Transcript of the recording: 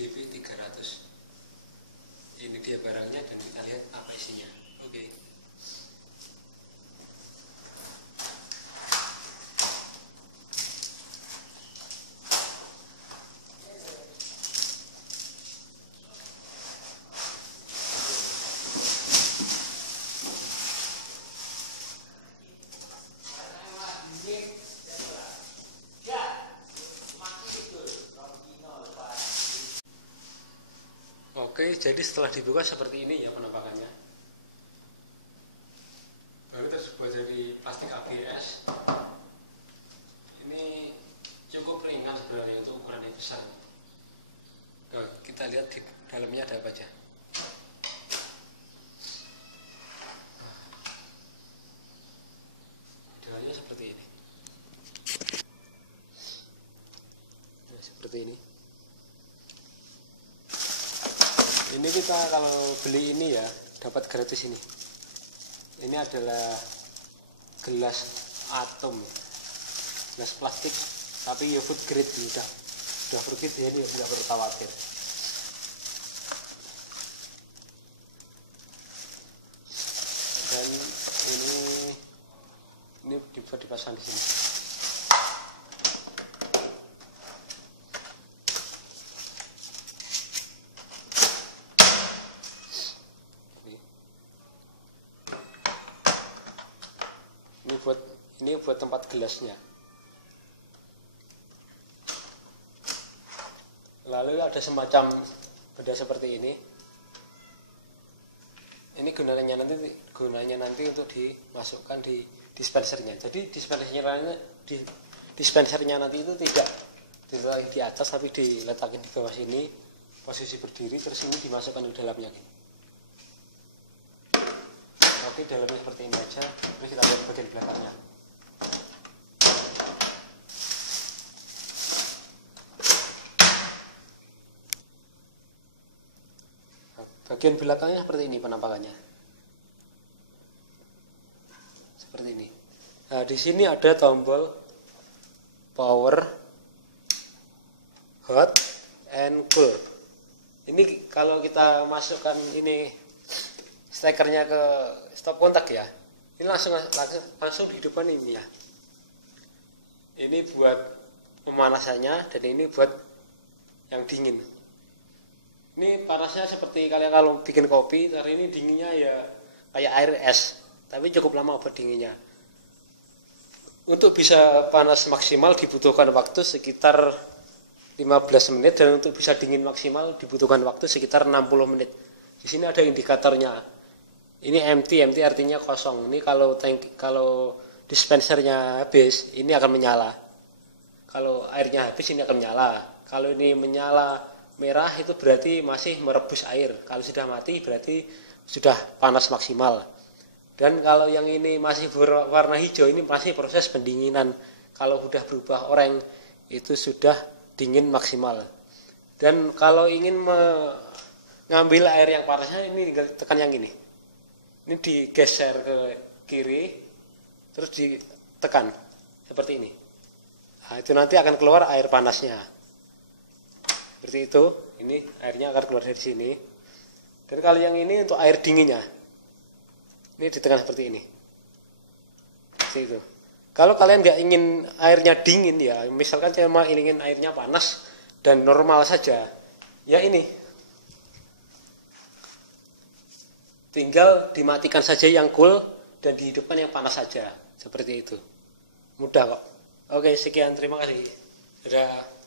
DP 300. Ini dia barangnya dan kita lihat apa isinya. Oke. Oke, jadi setelah dibuka seperti ini ya penampakannya. Baru terbuat dari plastik ABS. Ini cukup ringan sebenarnya untuk ukuran yang besar. Nah, kita lihat di dalamnya ada apa aja. Dalamnya seperti ini. Nah, seperti ini. Ini kita kalau beli ini ya dapat gratis ini. Ini adalah gelas atom, gelas plastik tapi ya food grade, sudah food ya, ini nggak perlu khawatir. Dan ini bisa dipasang di sini. Ini buat tempat gelasnya. Lalu ada semacam benda seperti ini. Ini gunanya nanti untuk dimasukkan di dispensernya. Jadi dispensernya nanti itu tidak diletakkan di atas tapi diletakkan di bawah sini, posisi berdiri, terus ini dimasukkan ke dalamnya. Oke, dalamnya seperti ini aja. Terus kita lihat bagian belakangnya. Bagian belakangnya seperti ini penampakannya. Seperti ini. Nah, di sini ada tombol power, hot, and cool. Ini kalau kita masukkan ini stekernya ke stop kontak ya, ini langsung dihidupkan ini ya. Ini buat pemanasannya dan ini buat yang dingin. Ini panasnya seperti kalian kalau bikin kopi, hari ini dinginnya ya kayak air es, tapi cukup lama buat dinginnya. Untuk bisa panas maksimal dibutuhkan waktu sekitar 15 menit dan untuk bisa dingin maksimal dibutuhkan waktu sekitar 60 menit. Di sini ada indikatornya. Ini empty artinya kosong. Ini kalau dispensernya habis, ini akan menyala. Kalau airnya habis, ini akan menyala. Kalau ini menyala merah itu berarti masih merebus air. Kalau sudah mati berarti sudah panas maksimal. Dan kalau yang ini masih berwarna hijau ini masih proses pendinginan. Kalau sudah berubah oranye itu sudah dingin maksimal. Dan kalau ingin mengambil air yang panasnya ini tekan yang ini. Ini digeser ke kiri terus ditekan seperti ini. Nah, itu nanti akan keluar air panasnya. Seperti itu, ini airnya akan keluar dari sini. Dan kalau yang ini untuk air dinginnya, ini ditekan seperti ini. Seperti itu. Kalau kalian nggak ingin airnya dingin ya, misalkan cuma ingin airnya panas dan normal saja, ya ini. Tinggal dimatikan saja yang cool dan dihidupkan yang panas saja. Seperti itu. Mudah kok. Oke, sekian. Terima kasih. Dadah.